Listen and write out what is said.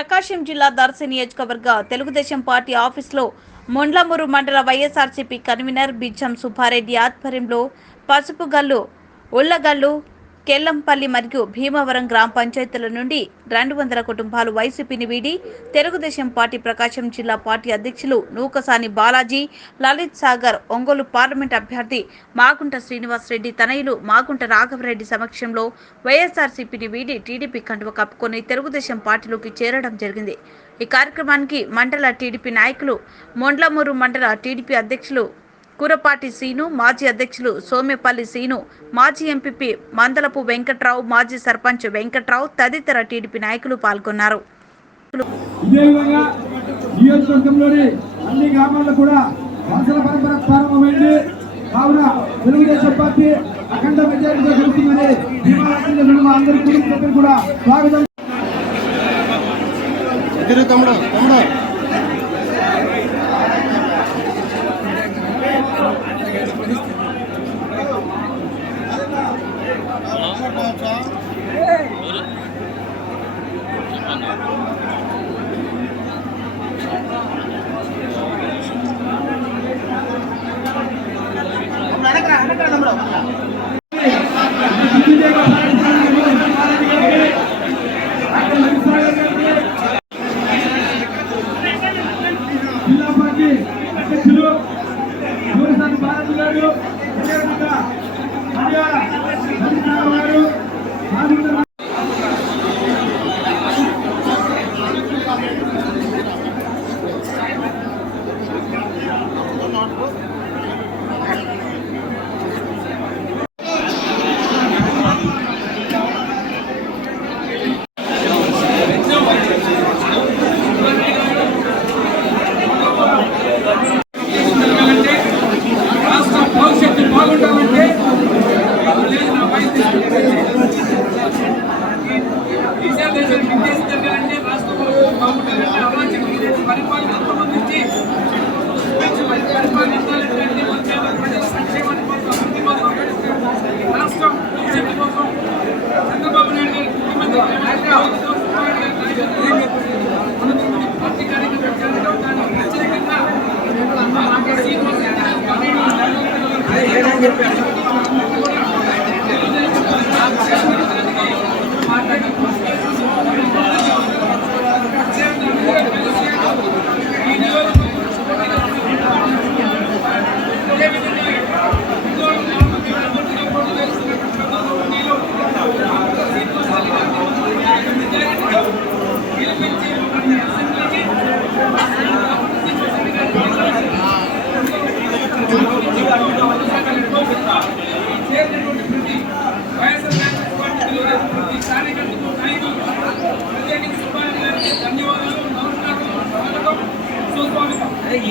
ప్రకాశం జిల్లా దర్శి నియోజకవర్గ తెలుగుదేశం పార్టీ ఆఫీసులో మొండ్లమూరు మండల వైఎస్ఆర్సీపీ కన్వీనర్ బిచ్చం సుబ్బారెడ్డి ఆధ్వర్యంలో పసుపుగల్లు, ఉల్లగల్లు, కెల్లంపల్లి మరియు భీమవరం గ్రామ పంచాయతీల నుండి 200 కుటుంబాలు వైసీపీని వీడి తెలుగుదేశం పార్టీ ప్రకాశం జిల్లా పార్టీ అధ్యక్షులు నూకసాని బాలాజీ, లలిత్ సాగర్, ఒంగోలు పార్లమెంట్ అభ్యర్థి మాగుంట శ్రీనివాసరెడ్డి తనయులు మాగుంట రాఘవరెడ్డి సమక్షంలో వైఎస్ఆర్సీపీని వీడి టీడీపీ కండువ కప్పుకొని తెలుగుదేశం పార్టీలోకి చేరడం జరిగింది। ఈ కార్యక్రమానికి మండల టీడీపీ నాయకులు, మొండ్లమూరు మండల టీడీపీ అధ్యక్షులు కూరపాటి సీను, మాజీ అధ్యక్షులు సోమేపల్లి సీను, మాజీ ఎంపీపీ మందలపు వెంకట్రావు, మాజీ సర్పంచ్ వెంకట్రావు తదితర టీడీపీ నాయకులు పాల్గొన్నారు। ఇదే విధంగా నియోజకవర్గంలోని అన్ని గ్రామాల్లో కూడా వలసల పరంపర ప్రారంభమైంది। కావున తెలుగుదేశం పార్టీ అఖండ మెజారిటీతో గెలుస్తుందని అందరి కుటుంబ సభ్యులు కూడా స్వాగతం। జిల్లా పార్టీ అధ్యక్షులు నూకసాని బాలాజీ గారు, చెప్పారు।